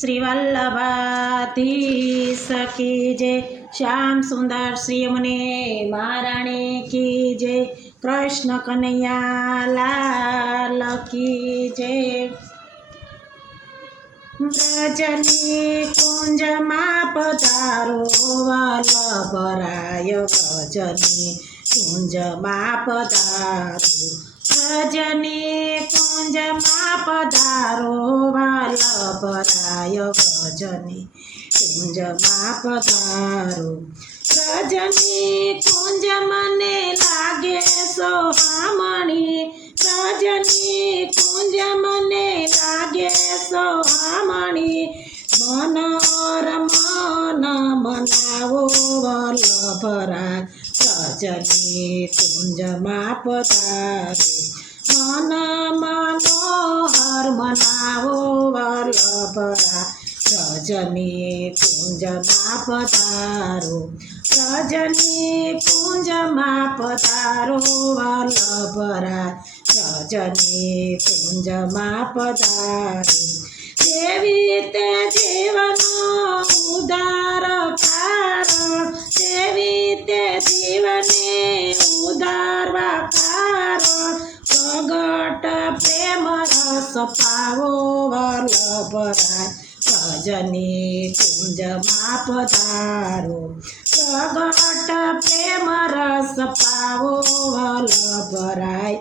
શ્રી સખી જય. શ્યામ સુંદર શ્રી મને મહારાણી કી જય. કૃષ્ણ કનૈયા લાલ કી જય. ગજની કુંજમાં પધારો વલ્લભરાય ગજની કુંજમાં પધારો. વ્રજની કુંજમાં પધારો વાલભરાય વ્રજની કુંજમાં પધારો. રજની કુંજ મને લાગે સોહામણી રજની કુંજ મને લાગે સોહામણી મનોરમ મન મનાવો વલ્લભરાય રજની કુંજમાં પધારો મન મનોહર મનાવો વલ્લભરાય રજની કુંજમાં પધારો રજની કુંજમાં પધારો વલ્લભરા રજની કુંજમાં પધારો દેવી તે જીવનો ઉદાર કારણ દેવી તે જીવને ઉદારવા કારણ પ્રગટ પ્રેમ રસ પાવો વલ્લભરાય ભજની કુંજમાં પધારો પ્રગટ પ્રેમ રસ પાવો વલ્લભરાય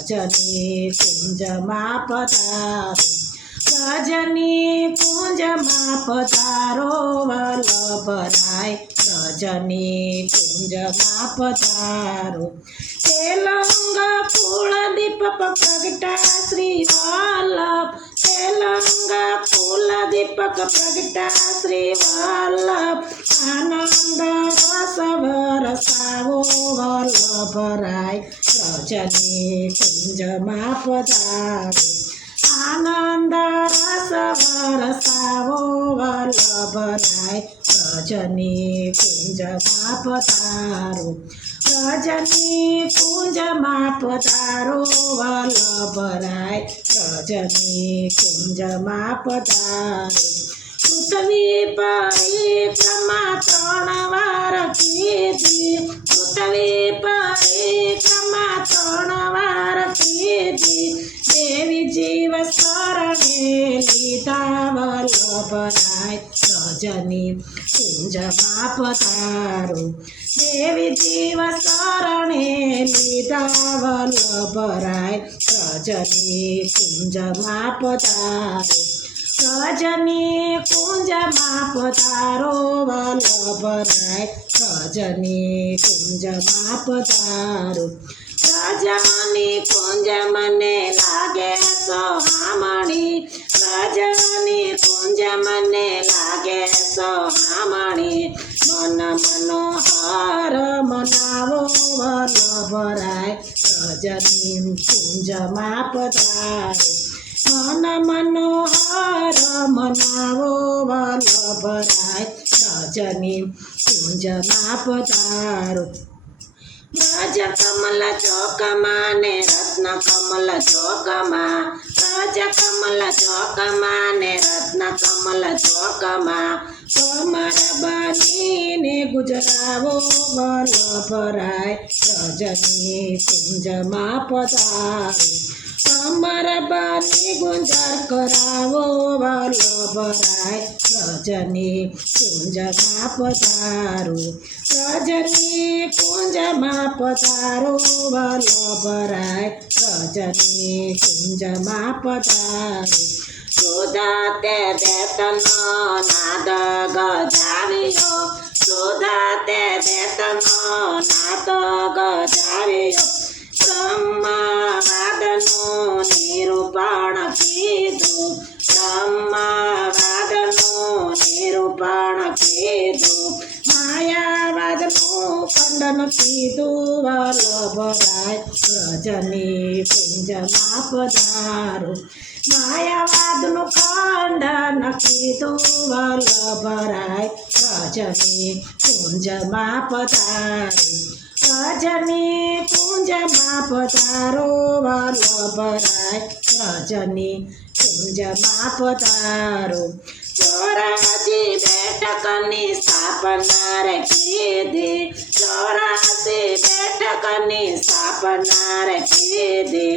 રજની કુંજમાં પધારો રજની કુંજમાં પધારો વલ્લભરાય. રજની કુંજમાં પધારો. તેલંગ ફૂળ દીપ પ્રગટા શ્રી વલ્લભ. તેલંગ ફૂલ દીપક પ્રગટા શ્રી વલ્લભ. આનંદ રસ વરસાવો વલ્લભરાય. રજની કુંજમાં પધારો. આનંદ રસ વરસાવો વલ્લભરાય રજની કુંજમાં તારો રજની કુંજમાં તારો વલ્લભરાય રજની કુંજમાં તારો પૃથ્વી પરિક્રમા ત્રણ વાર કીધી પૃથ્વી પરિક્રમા ત્રણ વાર કીધી દેવી જીવ શરણે લીધા વલ્લભરાય રજની કુંજમાં પધારો દેવી જીવ શરણે લીધા વલ્લભરાય રજની કુંજમાં પધારો રજની કુંજમાં પધારો વલ્લભરાય રજની કુંજમાં પધારો રજની કુંજ મને લાગે સોહામણી રજની કુંજ મને લાગે સોહામણી મન મનોહર મનાવો વલ્લભરાય રજની કુંજમાં પધારો મન મનોહર મનાવો વલ્લભરાય રજની કુંજમાં પધારો રાજ કમલ ચોકમાં ને રત્ન કમલ ચોકમાં રાજ કમલ ચોકમાં ને રત્ન કમલ ચોકમાં કમર બનીને ગુજરાવો વલ્લભરાય રજની કુંજમાં પધારો કમર બની ગુંજર કરાવો વલ્લભરાય રજની કુંજમાં પધારો રજની કુંજમાં પધારો વલ્લભરાય રજની કુંજમાં પધારો સુધા તે દેતન નાદ ગજાવ્યો સુધા તે દેતન નાદ ગજાવ્યો వాడను నీరు పాడకేదు బ్రహ్మ వాడను నీరు పాడకేదు మాయావాదను కండను పీదు వల్లభరాయ్ రజనీ కుంజ నాపదారు మాయావాదును కాండన కీదు వల్లభరాయ్ రజనీ కుంజ మాపదారు. રજની પૂંજમાં પધારો વલ્લભરાય રજની జమాపుతారు చోరాసి బేటకని స్థాపనారకేది? చోరాసి బేటకని స్థాపనారకేది?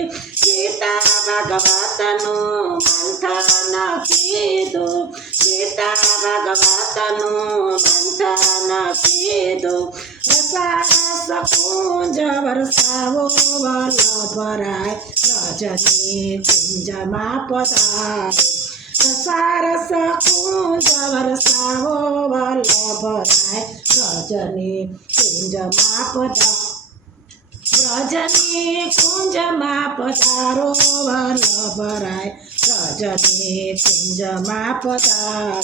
గీత భగవతను మంతన కేదు గీత భగవతను మంతన కేదు రస రస కూంజ వరసావో వాళ్ళ పరాయ్ रजनी कुंजमा पधारे रसा कुंज वर्षा हो वल्लभ राय रजनी कुंजमा पधार रजनी कुञ्जमा पधारो वल्लभराय रजनी कुञ्जमा पधार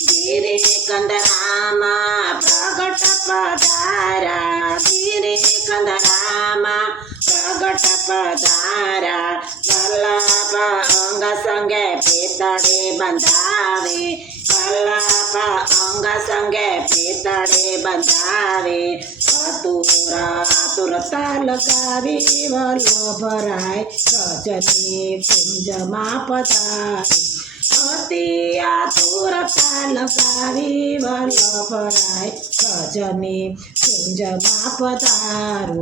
गिरी कन्दरामा प्रकट पधारा પ્રગટ પધારા વલ્લભ અંગ સંગે પિતળે બંધાવે વલ્લભ અંગ સંગે પિતળે બંધાવે અતુરા તુરતા લગાવી વલ્લભરાય રજની કુંજમાં પધારે অতিয়া তোর তাল পারি বল্লভরায় রজনী কুঞ্জ মাপ তারো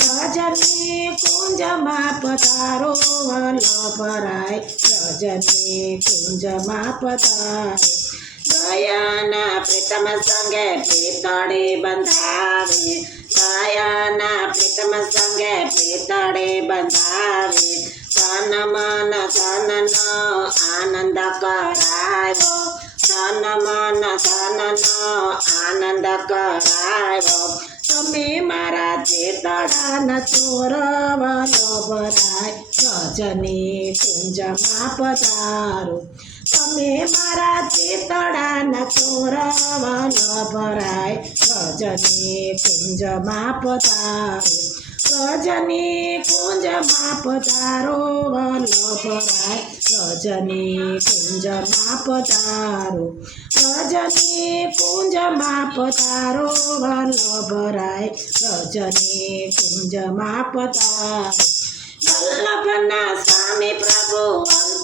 রজনী কুঞ্জ মাপ তারো বল্লভরায় রজনী কুঞ্জ মাপ তারো गायन प्रीतम संगे प्रीतड़े बंधावे गायन प्रीतम संगे प्रीतड़े बंधावे ધનનો આનંદ કરાયો તન મન ધનનો આનંદ કરાયો તમે મારા ચેતડાના ચોર વલ્લભરાય રજની કુંજમાં પધારો તમે મારા ચેતડાના ચોર વલ્લભરાય રજની કુંજમાં પધારો રજની કુંજમાં પધારો વલ્લભરાય રજની કુંજમાં પધારો રજની કુંજમાં પધારો વલ્લભરાય રજની કુંજમાં પધારો વલ્લભના સ્વામી પ્રભુ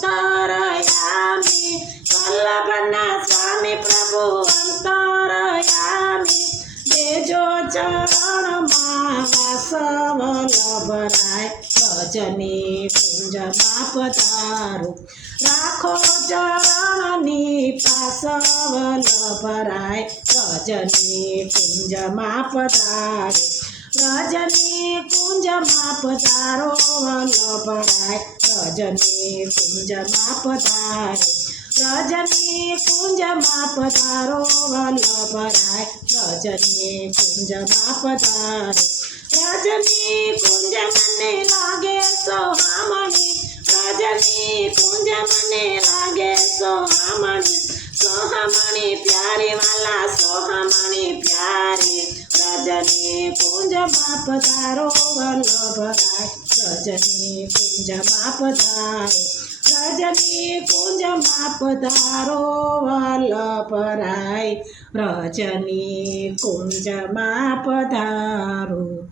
અંતરયામી વલ્લભના સ્વામી પ્રભુ અંતરયામી દેજો ચરણમાં વાસ વલ્લભરાય રજની કુંજમાં પધારો. રાખો ચરણની પાસ વલ્લભરાય ભજની કુંજમાં પધારો. રજની કુંજમાં પધારો વલ્લભરાય રજની કુંજમાં પધારો. રજની કુંજમાં પધારો વલ્લભરાય રજની કુંજમાં પધારો રજની કુંજ મને લાગે સોહામણી રજની કુંજ મને લાગે સોહામણી સોહામણી પ્યારી વાલા સોહામણી પ્યારી રજની કુંજમાં પધારો વલ્લભરાય રજની કુંજમાં પધારો રજની કુંજમાં પધારો વલ્લભરાય. રજની કુંજમાં પધારો.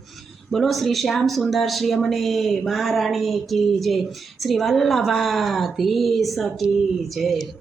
બોલો શ્રી શ્યામ સુંદર શ્રી અમને મહારાણી કી જય. શ્રી વલ્લભાધીશ સકી જય.